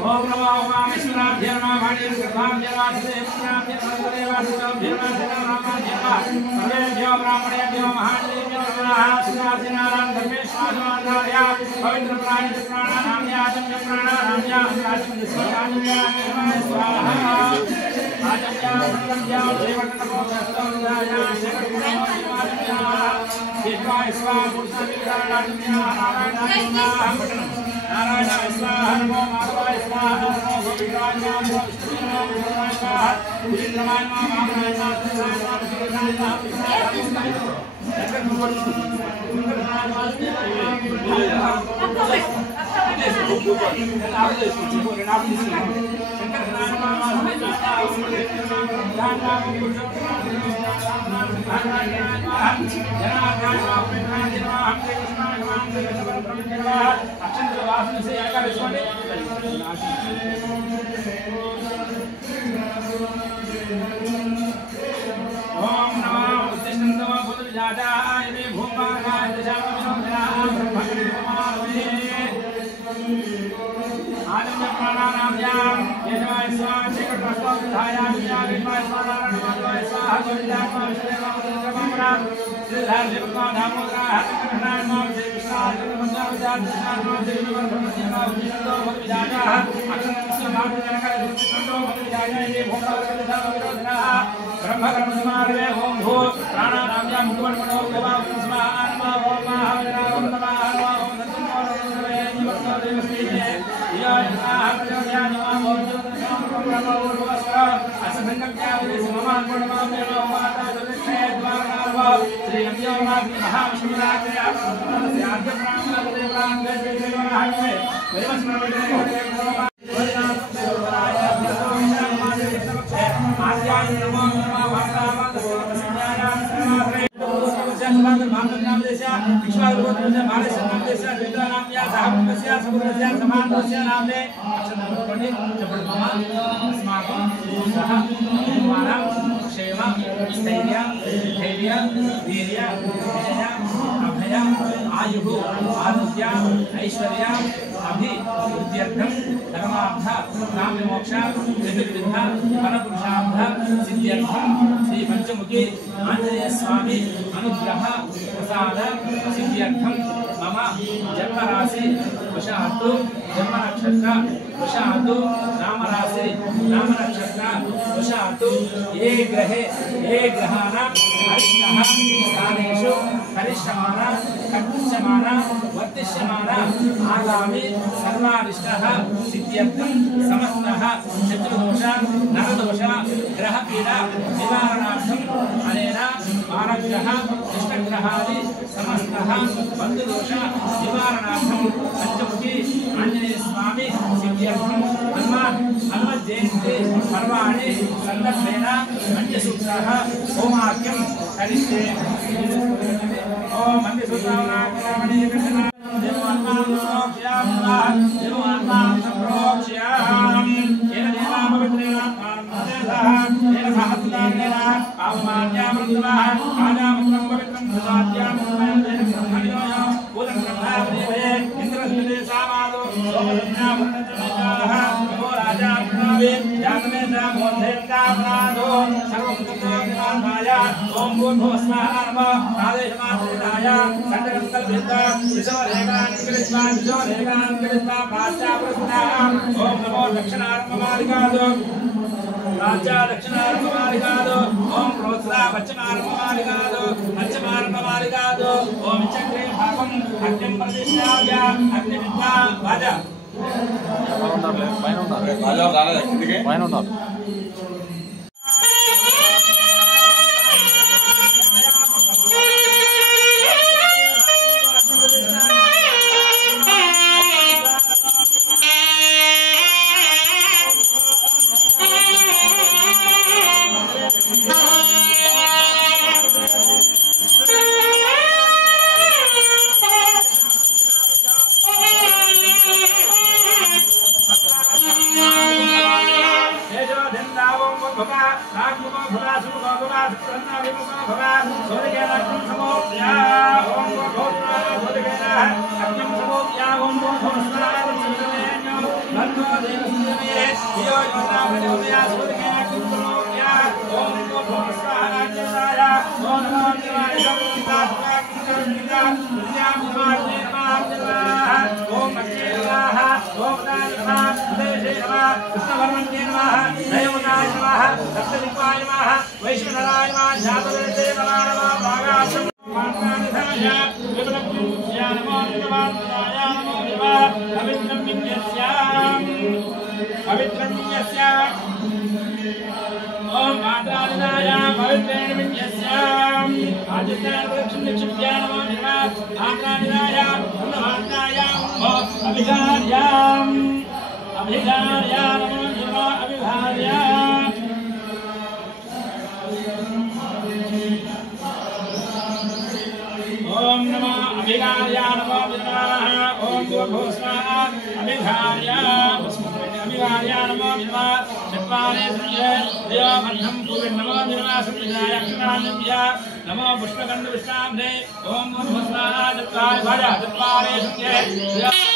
ओम नमो उमामेश्वराभ्य नमः भाण्यं कृपाभ्य वासुदेवाभ्य सर्वदेवाभ्यो सर्वेभ्यो ब्राह्मणेभ्यो महादेवेभ्यो नमः सुराधिनारायण धर्मेश्वराचार्य पवित्र प्राणानाम्याजं प्राणानाम्या आचम्य स्वाहाय स्वाहा आचम्य सर्वज्ञा देवतमोक्षस्तोदाय शिवाय स्वाहा पुरुषाभिप्राणानाम्या नारायण स्वाहा नमो माधवाय स्वाहा नमो गोविंदाय नमो विष्णुवे स्वाहा विष्णुवाय नमो महादेवाय ओम नमो उद्दिष्टंतम बुद्धजाताय मे भूमाय दशामविनोदनाय ब्रह्मणिमावे आनंद प्राणानाम्यां येषवाय स्वाहा शेखरप्रस्तोधायां विद्याविद्वाय स्वाहा नारायणवाय स्वाहा गोविन्दाय स्वाहा श्रीधार्यपा दामोदरा हरिकृष्णाय नमः जय विष्णाय नमः जय विष्णु भगविदाता अक्षरस्य भगविदाय ब्रह्मकर्म समार्वे ओम भू प्राणानाम्यां मुखमणो गवा स्महा नमः ओम महावीरा ओम नमः ओम नमः जीवतो देवस्ते या नमः प्रजोया नमः ओम ब्रह्म उर्वस्व असंगत्या विसमान गुणमामे माता दक्षे द्वारनाव श्री अम्योनाग्नि महाविष्णुरात्र्या आद्य ब्राह्मण देवांग देवाहमे वैवस्मरणे आयु आरोग्य ऐश्वर्य अभि वृद्ध्यर्थम धर्मार्थ काममोक्ष चतुर्विध फलपुरुषार्थ सिद्ध्यर्थम श्री पंचमुखी आंजनेय स्वामी अनुग्रह प्रसाद सिद्ध्यर्थम मम जन्म राशि वशातु जन्म नक्षत्र वशातु नाम राशि नाम नक्षत्र वशातु ये ग्रहे ये ग्रहाण हरिष्णः स्थानेषु हरिष्यमान कर्तुष्यमान वर्तिष्यमान आगामि सर्वारिष्टः सिद्ध्यर्थं समस्तः शत्रुदोष नरदोष ग्रहपीडा निवारणार्थं अनेन मानग्रह दुष्टग्रहादि समस्तः बन्धुदोष निवारणार्थं पंचमुखी आंजनेय स्वामी सिद्ध्यर्थं हनुमत् जयन्ती पर्वाणि सन्दर्भेन मन्यसूत्रः होमाख्यं करिष्ये ओम मन्यसूत्रावनामणि कृष्ण देवात्मानं प्रोक्ष्यामः देवात्मानं संप्रोक्ष्यामः येन देवा पवित्रेण आत्मानं येन सहस्राण्येन पावमान्यामृतमः आजामृतं पवित्रं ददात्यां येन ब्रह्मणियो भूतं ब्रह्मादेवे इन्द्रस्मिते सामादो सोमज्ञाभरणजमेताः नमो राजात्मावे जातमेता मोद्धेत्तापराधो सर्वमुक्तोऽग्निमाधाय ओम भूर्भुवस्वाहा नमः आदेशमात्रेणाय सण्डकं कल्पयित्वा विशोरेकान् कृत्वा प्राच्याप्रस्नाम् ओम नमो दक्षिणार्ममालिकादो प्राच्या दक्षिणार्ममालिकादो ओम प्रोत्सदा पश्चिमार्ममालिकादो पश्चिमार्ममालिकादो ओम चक्रे भागं अग्निं प्रतिष्ठाप्य अग्निविद्या वाजा पైన ఉన్నారు भवा नागमुखो भवा सुमुखो भवा सुप्रन्नाभिमुखो भवा सूर्यकेनाग्निं समोप्या ओम भूत्वा भूतकेना अग्निं समोप्या ओम भूस्वाहा सुमृतेन्यो भर्गो देवसुन्दरे यो योना प्रचोदया सूर्यकेनाग्निं समोप्या ओम भूस्वाहा ज्ञानाय ओम नमो देवाय सर्वपिता सर्वपिता विद्यामाग्ने नमः ओम अग्ने नमः ओम नमः देशे नमः कृष्णवर्मण्ये नमः देवताय नमः सप्तदिक्पाय नमः वैश्वनाराय नमः जातवेदे नमः भागासं मात्रानिधाय विप्लवज्ञाय नमो देवाय नमो देवाय पवित्रं विद्यस्याम् ओम मात्रानिधाय पवित्रेण विद्यस्याम् आदित्याय प्रदक्षिणक्षिप्याय नमो देवाय मात्रानिधाय अन्नभागाय ओम अभिधार्याम् अभिधार्या नमो देवाय अभिधार्या ओम नमो अभिधार्या नमो देवाय ओम भूस्वाहा अभिधार्या अभिधार्या नमो देवाय चत्वारे संजय देवमन्नं पूर्वं नमो देवाय संजय अक्षरान्यं नमो पुष्पगन्ध विश्रामने ओम भूस्वाहा चत्वारे भजा चत्वारे संजय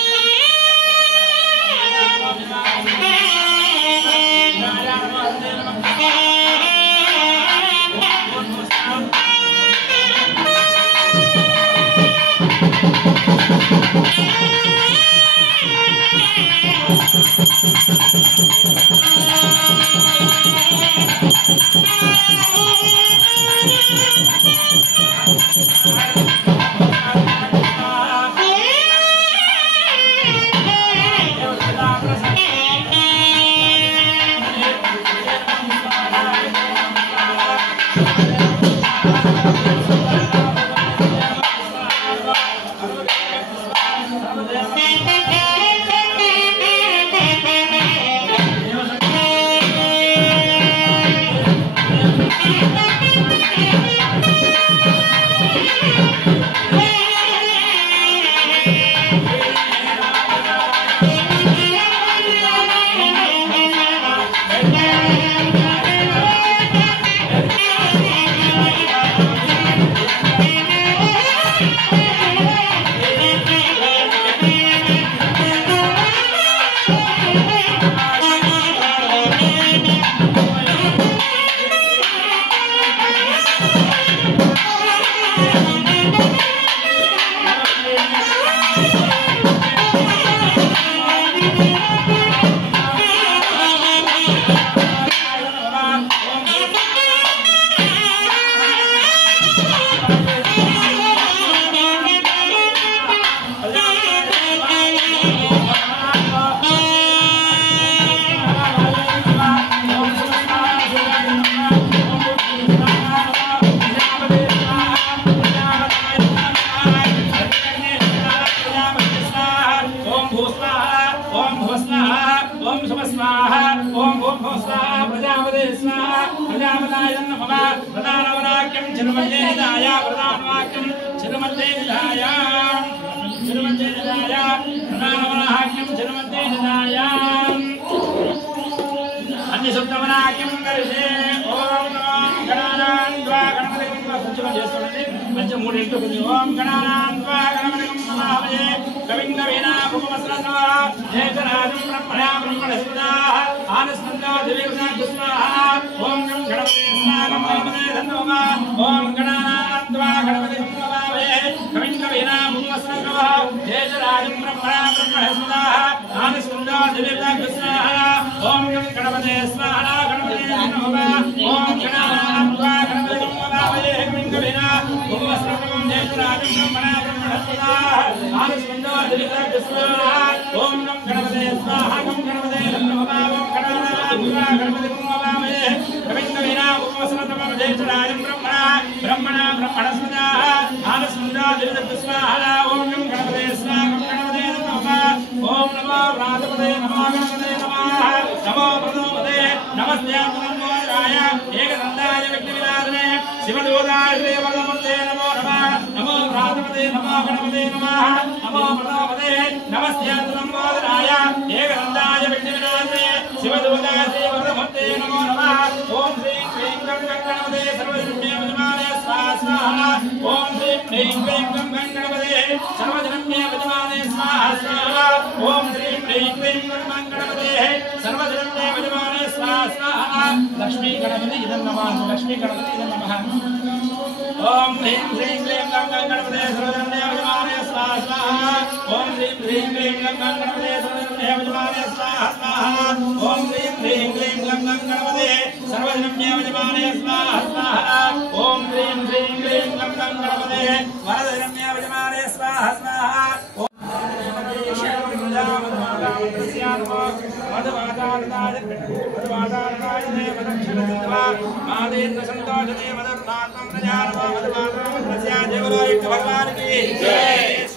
ह्रीं क्लीं गं गणपते सर्वजनन्ये विद्यमाने स्वाहा स्वाहा ॐ ह्रीं क्लीं गं गणपते सर्वजनन्ये विद्यमाने स्वाहा स्वाहा लक्ष्मी गणपति इदं नमः लक्ष्मी गणपति इदं नमः ॐ ह्रीं क्लीं गं गणपते सर्वजनन्ये विद्यमाने स्वाहा स्वाहा ॐ ह्रीं क्लीं गं गणपते सर्वजनन्ये विद्यमाने स्वाहा स्वाहा ॐ ह्रीं क्लीं गं गणपते सर्वजनन्ये विद्यमाने स्वाहा स्वाहा ॐ ह्रीं क्लीं गं गणपते वरदजनन्ये विद्यमाने स्वाहा स्वाहा भगवान की जय।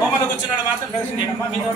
హోమలో కూర్చున్నాడు మాత్రం దర్శనం చేయమ్మా మీతో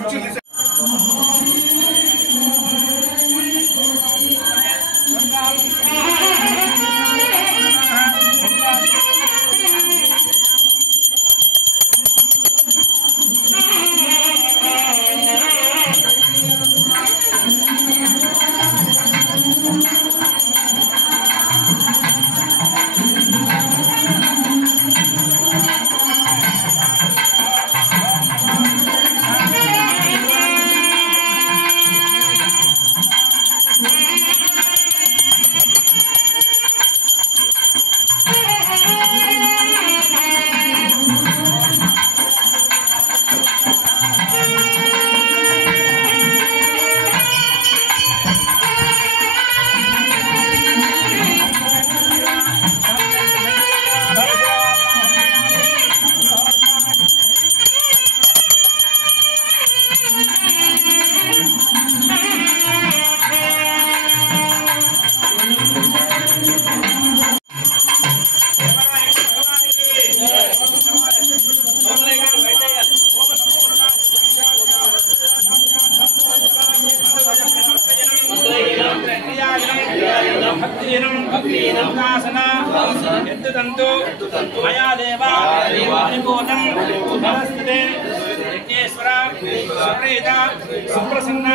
सुप्रसन्न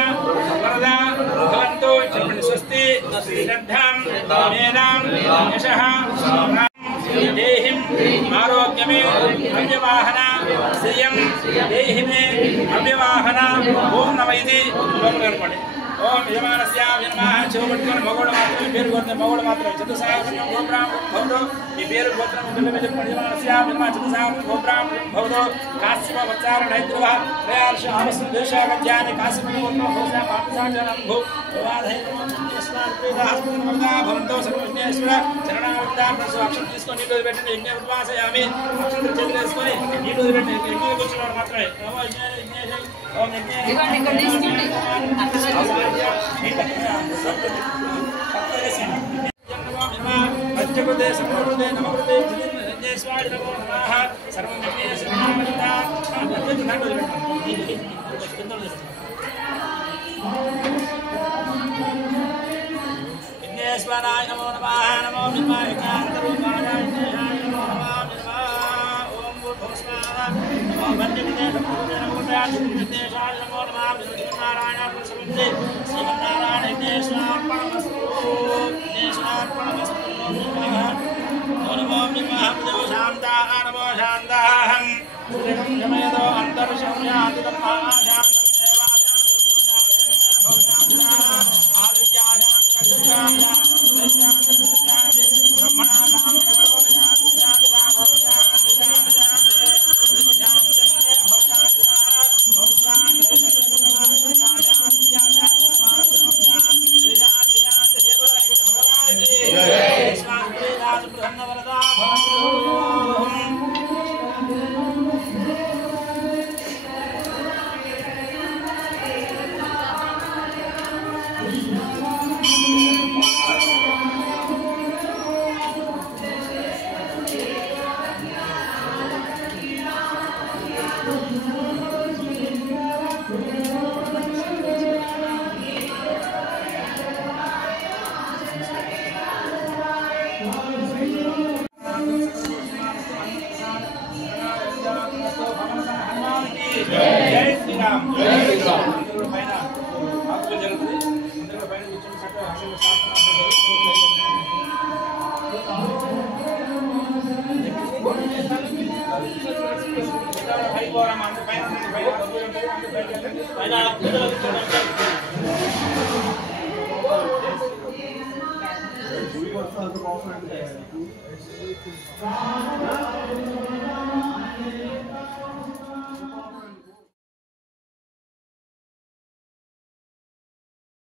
वरदा भवन्तु स्वस्ति श्रद्धां मेधां यशः देहिं आरोग्यमे अव्यवाहन श्रियं देहि मे अव्यवाहन ओम नमः इति लोकर्पणे ओम यजमानस्य नमः चौपट्कन मगोड मात्रमे पेरु गोत्र मगोड मात्रमे चतुस्साहस्रं गोब्राह्मणं भवतु ఈ పేరు గోత్రం పిల్లమిది పరిమాణస్య నిర్మా చతుస్సాహస్రం गोब्राह्मणं भवतु काश्यप वत्सार नैद्रव त्रयार्ष आमस्म देशागज्ञानि काश्यप गोत्रं भवसा पापसाजनं भो భవంతో సర్వజ్ఞేశ్వర చరణావృతా ప్రసు అక్షరం తీసుకొని నీళ్ళు పెట్టండి యజ్ఞ ఉద్వాసయామి అక్షరం చేతులు వేసుకొని నీళ్ళు పెట్టండి యజ్ఞ కూర్చున్నాడు మాత్రమే विघ्नेश्वराय नमो नमः नमो विघ्नेश्वराय नमो नमः ओम भूर्भुवस्वाहा नमो वन्यविदे नमो विघ्नेश्वराय नमो नमः विष्णुनारायण प्रसन्ने श्रीमन्नारायण विघ्नेश्वरार्पणमस्तु विघ्नेश्वरार्पणमस्तु नमो नमः शान्ताः नमो शान्ताहं श्रीरं जमयतो अन्त Wow.